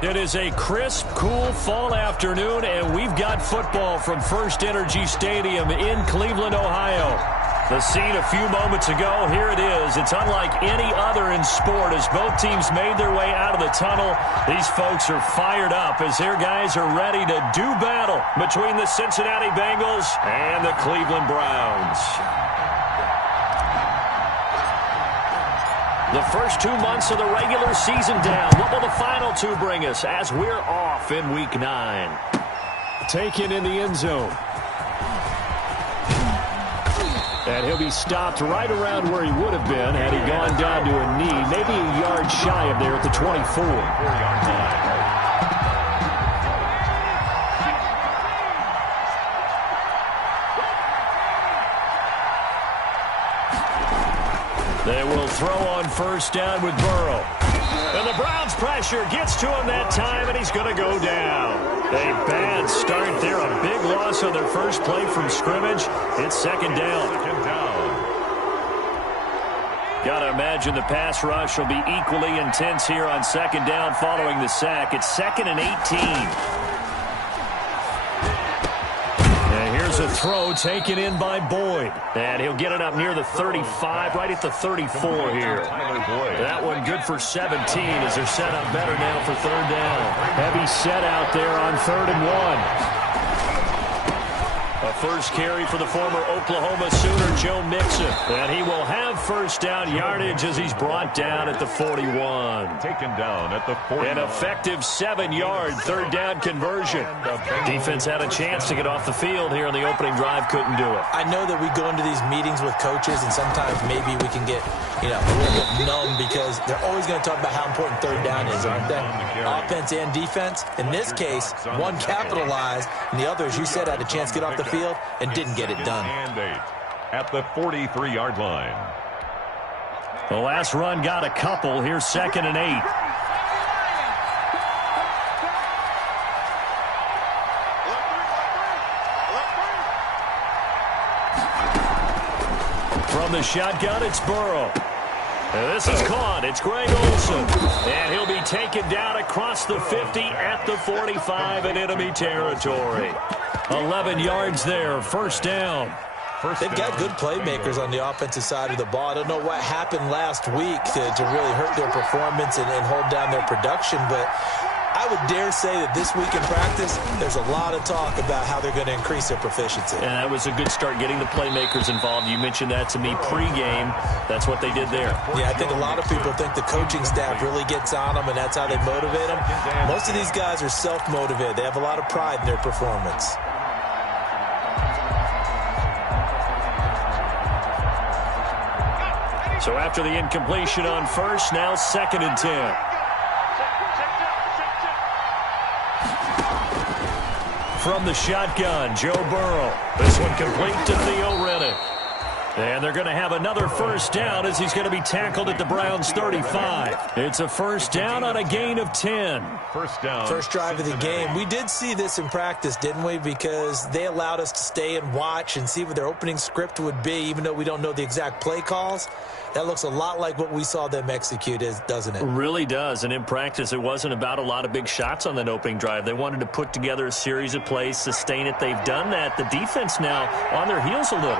It is a crisp, cool fall afternoon, and we've got football from First Energy Stadium in Cleveland, Ohio. The scene a few moments ago, here it is. It's unlike any other in sport as both teams made their way out of the tunnel. These folks are fired up as their guys are ready to do battle between the Cincinnati Bengals and the Cleveland Browns. The first 2 months of the regular season down. What will the final two bring us as we're off in Week 9? Taken in the end zone. And he'll be stopped right around where he would have been had he gone down to a knee, maybe a yard shy of there at the 24. They will throw on first down with Burrow. And the Browns pressure gets to him that time, and he's going to go down. A bad start there, a big loss on their first play from scrimmage. It's second down. Got to imagine the pass rush will be equally intense here on second down following the sack. It's 2nd and 18. A throw taken in by Boyd. And he'll get it up near the 35, right at the 34 here. That one good for 17 as they're set up better now for third down. Heavy set out there on 3rd and 1. A first carry for the former Oklahoma Sooner, Joe Mixon. And he will have first down yardage as he's brought down at the 41. Taken down at the 41. An effective 7-yard third down conversion. Defense had a chance to get off the field here on the opening drive, couldn't do it. I know that we go into these meetings with coaches, and sometimes maybe we can get, a little bit numb because they're always going to talk about how important third down is, aren't they? Offense and defense. In this case, one capitalized, and the other, as you said, had a chance to get off the field and didn't get it done. At the 43-yard line. The last run got a couple. Here's 2nd and 8. From the shotgun, it's Burrow. And this is caught. It's Greg Olsen. And he'll be taken down across the 50 at the 45 in enemy territory. 11 yards there. First down. They've got good playmakers on the offensive side of the ball. I don't know what happened last week to really hurt their performance and hold down their production, but I would dare say that this week in practice, there's a lot of talk about how they're going to increase their proficiency. And that was a good start getting the playmakers involved. You mentioned that to me pregame. That's what they did there. Yeah, I think a lot of people think the coaching staff really gets on them, and that's how they motivate them. Most of these guys are self-motivated. They have a lot of pride in their performance. So after the incompletion on first, now 2nd and 10. From the shotgun, Joe Burrow. This one complete to Theo Rennick. And they're going to have another first down as he's going to be tackled at the Browns' 35. It's a first down on a gain of 10. First down. First drive of the game. We did see this in practice, didn't we? Because they allowed us to stay and watch and see what their opening script would be, even though we don't know the exact play calls. That looks a lot like what we saw them execute, doesn't it? It really does. And in practice, it wasn't about a lot of big shots on that opening drive. They wanted to put together a series of plays, sustain it. They've done that. The defense now on their heels a little.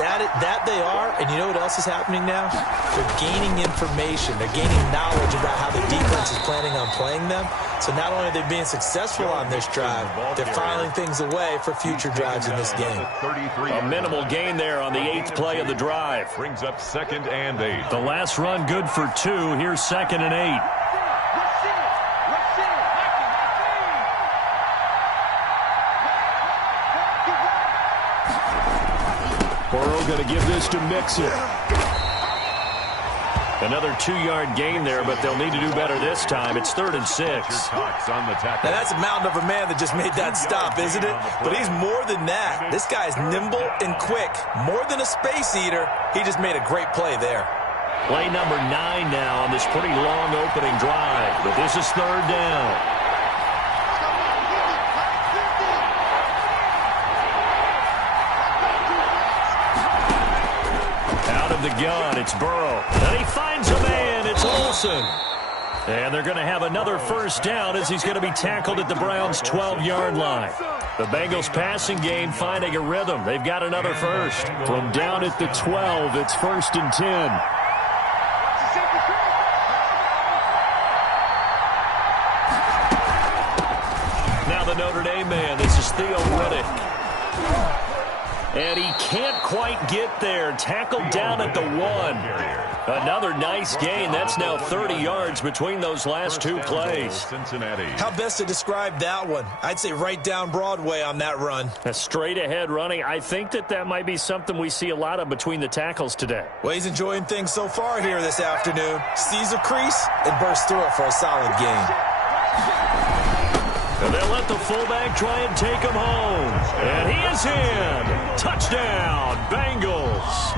That they are. And you know what else is happening now? They're gaining information. They're gaining knowledge about how the defense is planning on playing them. So not only are they being successful on this drive, they're filing things away for future drives in this game. A minimal gain there on the 8th play of the drive. Brings up 2nd and 8. The last run good for 2. Here's 2nd and 8. Burrow going to give this to Mixon. Another 2-yard gain there, but they'll need to do better this time. It's 3rd and 6. Now, that's a mountain of a man that just made that stop, isn't it? But he's more than that. This guy's nimble and quick. More than a space eater. He just made a great play there. Play number 9 now on this pretty long opening drive. But this is 3rd down. Out of the gun, it's Burrow. And he finds a man. It's Olsen. And they're going to have another first down as he's going to be tackled at the Browns' 12-yard line. The Bengals passing game finding a rhythm. They've got another first. From down at the 12, it's 1st and 10. Now the Notre Dame man, this is Theo Riddick. And he can't quite get there. Tackled down at the 1. Another nice gain. That's now 30 yards between those last two plays. Cincinnati. How best to describe that one? I'd say right down Broadway on that run. A straight-ahead running. I think that might be something we see a lot of between the tackles today. Well, he's enjoying things so far here this afternoon. Sees a crease and bursts through it for a solid gain. And they'll let the fullback try and take him home. And he is in. Touchdown, Bengals.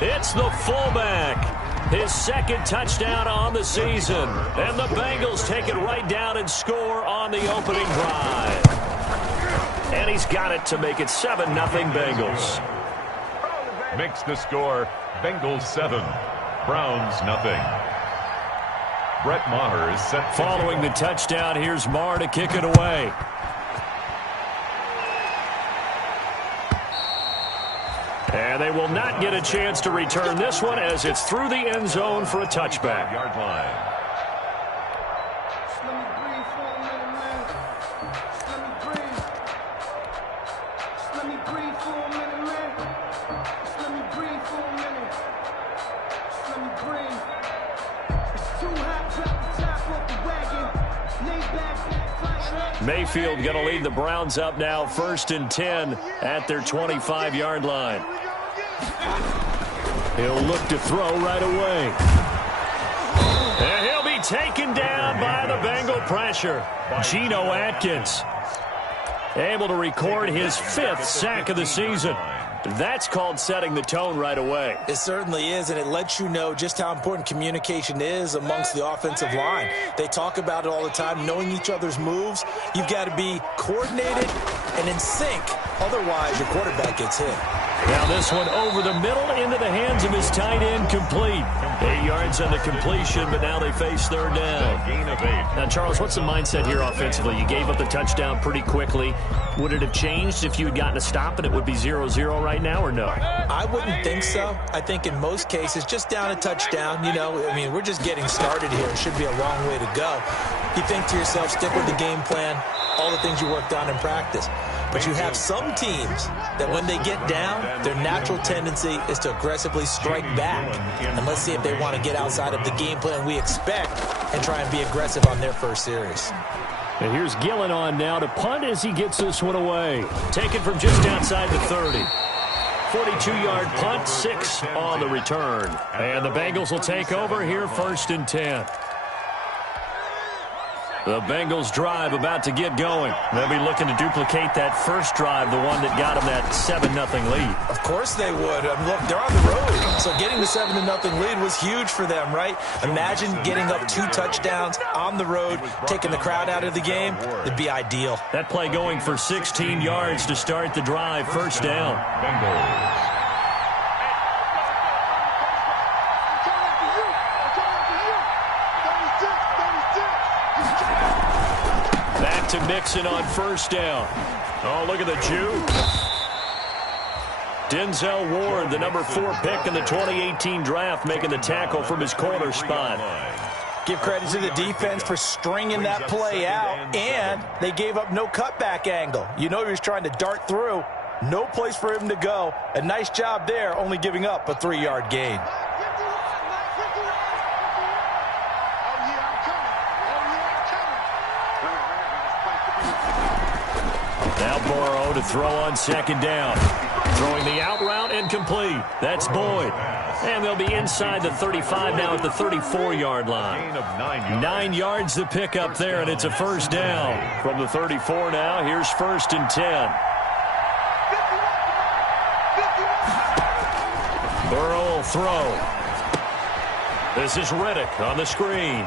It's the fullback. His second touchdown on the season. And the Bengals take it right down and score on the opening drive. And he's got it to make it 7-0 Bengals. Makes the score Bengals 7, Browns nothing. Brett Maher is set. Following the touchdown, here's Maher to kick it away. And they will not get a chance to return this one as it's through the end zone for a touchback. Yard line. Mayfield going to lead the Browns up now, 1st and 10 at their 25-yard line. He'll look to throw right away. And he'll be taken down by the Bengal pressure. Geno Atkins able to record his 5th sack of the season. That's called setting the tone right away. It certainly is, and it lets you know just how important communication is amongst the offensive line. They talk about it all the time, knowing each other's moves. You've got to be coordinated and in sync. Otherwise, your quarterback gets hit. Now this one over the middle into the hands of his tight end, complete. 8 yards on the completion, but now they face 3rd down. Gain of 8. Now, Charles, what's the mindset here offensively? You gave up the touchdown pretty quickly. Would it have changed if you had gotten a stop and it would be 0-0 right now, or no? I wouldn't think so. I think in most cases, just down a touchdown, you know, I mean, we're just getting started here. It should be a long way to go. You think to yourself, stick with the game plan, all the things you worked on in practice. But you have some teams that when they get down, their natural tendency is to aggressively strike back. And let's see if they want to get outside of the game plan we expect and try and be aggressive on their first series. And here's Gillen on now to punt as he gets this one away. Taken from just outside the 30. 42-yard punt, 6 on the return. And the Bengals will take over here, 1st and 10. The Bengals drive about to get going. They'll be looking to duplicate that first drive, the one that got them that 7-0 lead. Of course they would. Look, they're on the road. So getting the 7-0 lead was huge for them, right? Imagine getting up 2 touchdowns on the road, taking the crowd out of the game. It'd be ideal. That play going for 16 yards to start the drive, 1st down. Bengals. To Mixon on 1st down. Oh, look at the juke. Denzel Ward, the number 4 pick in the 2018 draft, making the tackle from his corner spot. Give credit to the defense for stringing that play out, and they gave up no cutback angle. You know he was trying to dart through. No place for him to go. A nice job there, only giving up a 3-yard gain. Now Burrow to throw on 2nd down. Throwing the out route and complete. That's Boyd. And they'll be inside the 35 now at the 34-yard line. 9 yards to pick up there, and it's a 1st down. From the 34 now, here's 1st and 10. Burrow will throw. This is Riddick on the screen.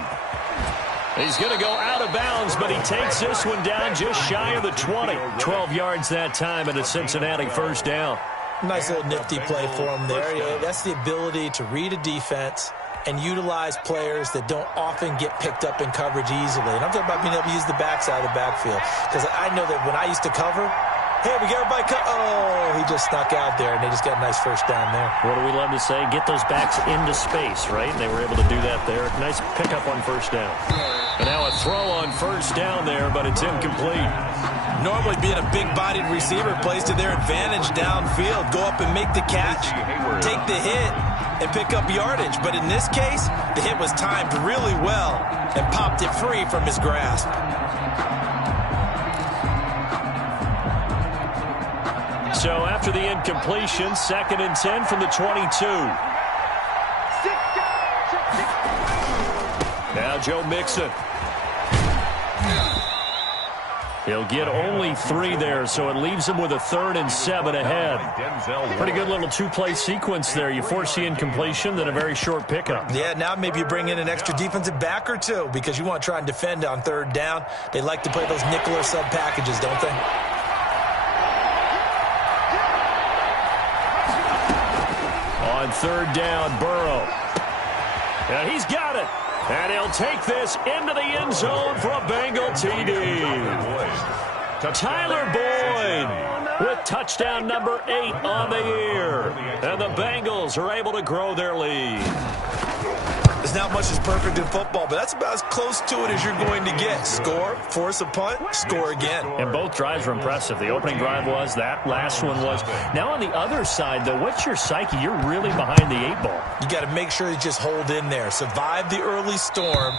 He's going to go out of bounds, but he takes this one down just shy of the 20. 12 yards that time, and a Cincinnati 1st down. Nice little nifty play for him there. Yeah, that's the ability to read a defense and utilize players that don't often get picked up in coverage easily. And I'm talking about being able to use the backside of the backfield. Because I know that when I used to cover, hey, we got everybody oh, he just snuck out there, and they just got a nice first down there. What do we love to say? Get those backs into space, right? And they were able to do that there. Nice pickup on first down. And now a throw on first down there, but it's incomplete. Normally being a big-bodied receiver plays to their advantage downfield. Go up and make the catch, take the hit, and pick up yardage. But in this case, the hit was timed really well and popped it free from his grasp. So after the incompletion, 2nd and 10 from the 22. Now Joe Mixon. He'll get only 3 there, so it leaves him with a 3rd and 7 ahead. Pretty good little 2-play sequence there. You force the incompletion, then a very short pickup. Yeah, now maybe you bring in an extra defensive back or 2 because you want to try and defend on 3rd down. They like to play those nickel or sub packages, don't they? On 3rd down, Burrow. And he's got it. And he'll take this into the end zone for a Bengal TD. Tyler Boyd with touchdown number 8 on the year. And the Bengals are able to grow their lead. There's not much that's perfect in football, but that's about as close to it as you're going to get. Score, force a punt, score again. And both drives were impressive. The opening drive was, that last one was. Now on the other side, though, what's your psyche? You're really behind the 8 ball. You got to make sure you just hold in there. Survive the early storm,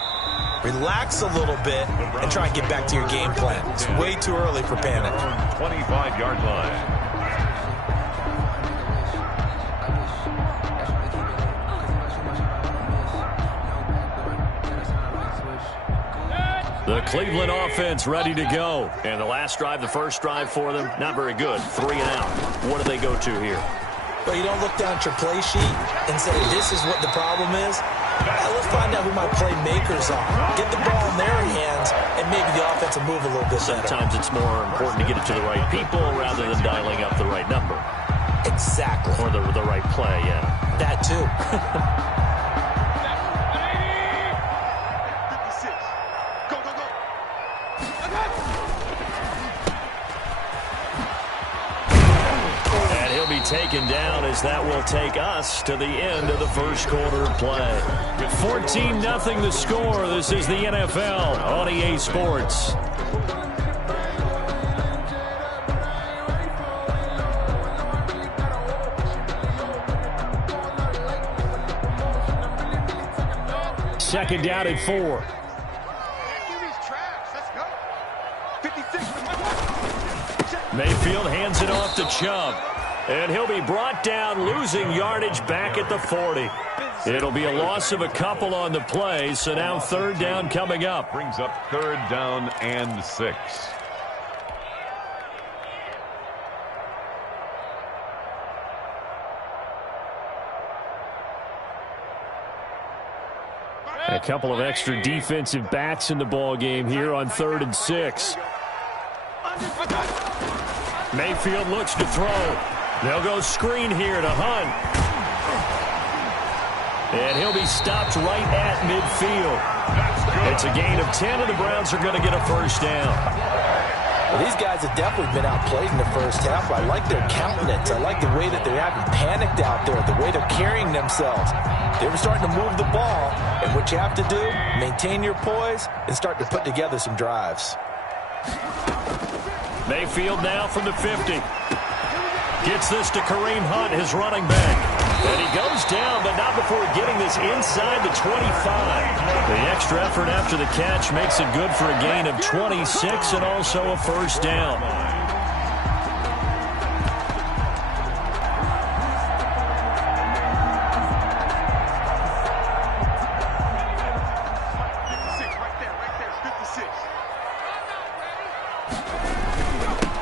relax a little bit, and try and get back to your game plan. It's way too early for panic. 25-yard line. The Cleveland offense ready to go. And the last drive, the first drive for them, not very good. 3 and out. What do they go to here? Well, you don't look down at your play sheet and say, this is what the problem is. Let's find out who my playmakers are. Get the ball in their hands, and maybe the offense will move a little bit better. Sometimes it's more important to get it to the right people rather than dialing up the right number. Exactly. Or the right play, yeah. That too. Taken down as that will take us to the end of the first quarter of play. 14-0 the score. This is the NFL on EA Sports. Second down at 4. Mayfield hands it off to Chubb. And he'll be brought down, losing yardage back at the 40. It'll be a loss of a couple on the play, so now 3rd down coming up. Brings up 3rd down and 6. A couple of extra defensive backs in the ball game here on 3rd and 6. Mayfield looks to throw. They'll go screen here to Hunt. And he'll be stopped right at midfield. It's a gain of 10, and the Browns are going to get a first down. Well, these guys have definitely been outplayed in the first half. I like their countenance. I like the way that they haven't panicked out there, the way they're carrying themselves. They were starting to move the ball, and what you have to do, maintain your poise and start to put together some drives. Mayfield now from the 50. Gets this to Kareem Hunt, his running back. And he goes down, but not before getting this inside the 25. The extra effort after the catch makes it good for a gain of 26 and also a first down.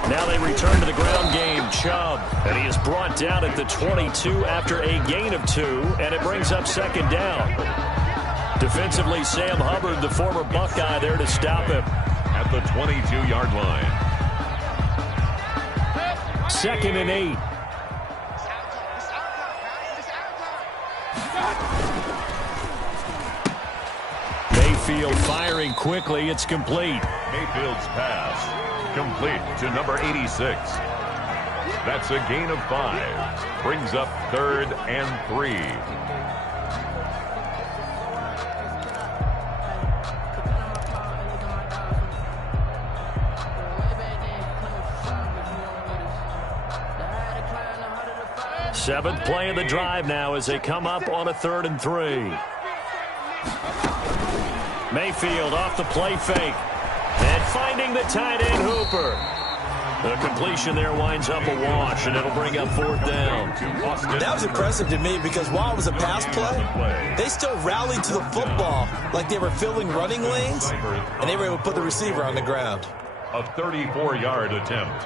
Now they return to the ground game. Chubb, and he is brought down at the 22 after a gain of 2, and it brings up 2nd down. Defensively, Sam Hubbard, the former Buckeye, there to stop him. At the 22-yard line. 2nd and 8. Mayfield firing quickly. It's complete. Mayfield's pass complete to number 86. That's a gain of 5. Brings up 3rd and 3. Seventh play of the drive now as they come up on a 3rd and 3. Mayfield off the play fake. And finding the tight end Hooper. The completion there winds up a wash, and it'll bring up 4th down. That was impressive to me because while it was a pass play, they still rallied to the football like they were filling running lanes, and they were able to put the receiver on the ground. A 34-yard attempt.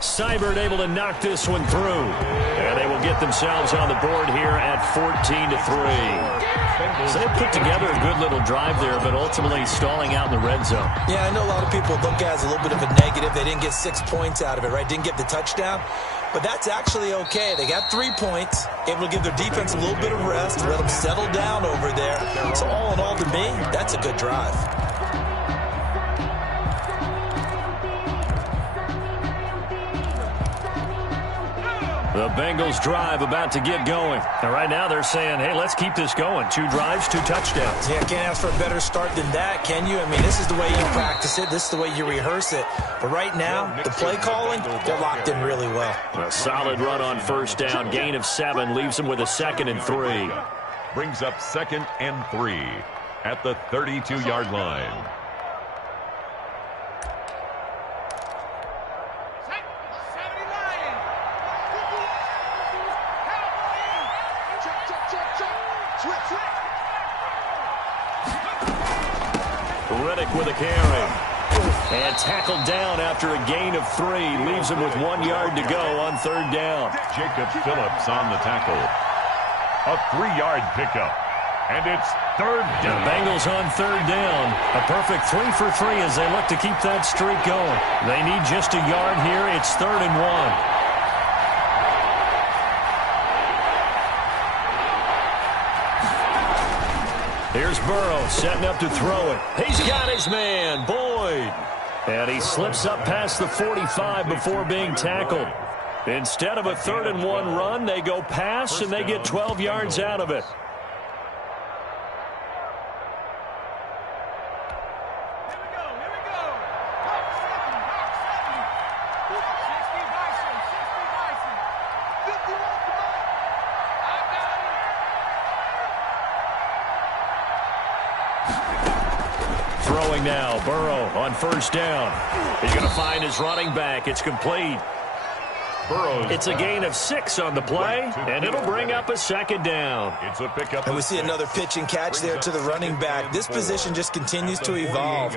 Seibert able to knock this one through. And they will get themselves on the board here at 14-3. So they put together a good little drive there, but ultimately stalling out in the red zone. Yeah, I know a lot of people look at it as a little bit of a negative. They didn't get 6 points out of it, right? Didn't get the touchdown. But that's actually okay. They got 3 points, able to give their defense a little bit of rest, let them settle down over there. So all in all, to me, that's a good drive. The Bengals drive about to get going. And right now they're saying, hey, let's keep this going. 2 drives, 2 touchdowns. Yeah, can't ask for a better start than that, can you? I mean, this is the way you practice it. This is the way you rehearse it. But right now, the play calling, they're locked in really well. A solid run on 1st down. Gain of 7 leaves them with a 2nd and 3. Brings up 2nd and 3 at the 32-yard line. With a carry. And tackled down after a gain of 3. Leaves him with 1 yard to go on 3rd down. Jacob Phillips on the tackle. A 3-yard pickup. And it's 3rd down. The Bengals on 3rd down. A perfect 3 for 3 as they look to keep that streak going. They need just a yard here. It's 3rd and 1. Here's Burrow setting up to throw it. He's got his man, Boyd. And he slips up past the 45 before being tackled. Instead of a 3rd and 1 run, they go pass and they get 12 yards out of it. Throwing now, Burrow on 1st down. He's going to find his running back. It's complete. It's a gain of 6 on the play, and it'll bring up a 2nd down. It's a pickup. And we see another pitch and catch there to the running back. This position just continues to evolve.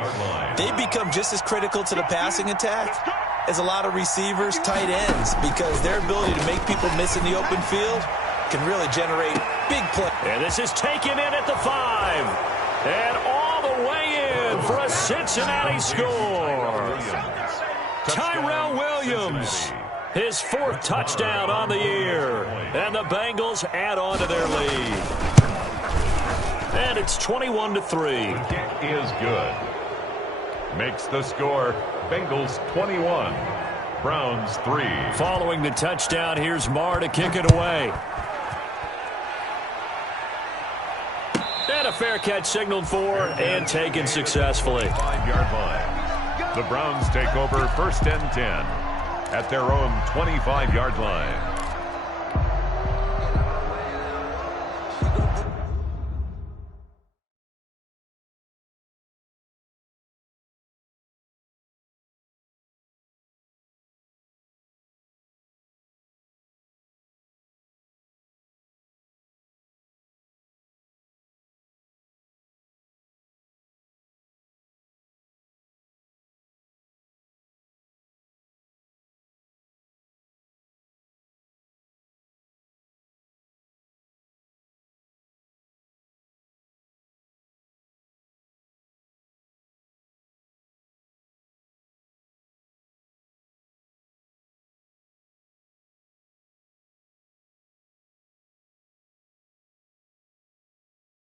They become just as critical to the passing attack as a lot of receivers, tight ends, because their ability to make people miss in the open field can really generate big plays. And this is taken in at the 5. And all the way in for a Cincinnati score. Tyrell Williams, his 4th touchdown on the year. And the Bengals add on to their lead. And it's 21-3. Kick is good. Makes the score Bengals 21, Browns 3. Following the touchdown, here's Marr to kick it away. And a fair catch signaled for and taken successfully. 5-yard line. The Browns take over 1st and 10 at their own 25-yard line.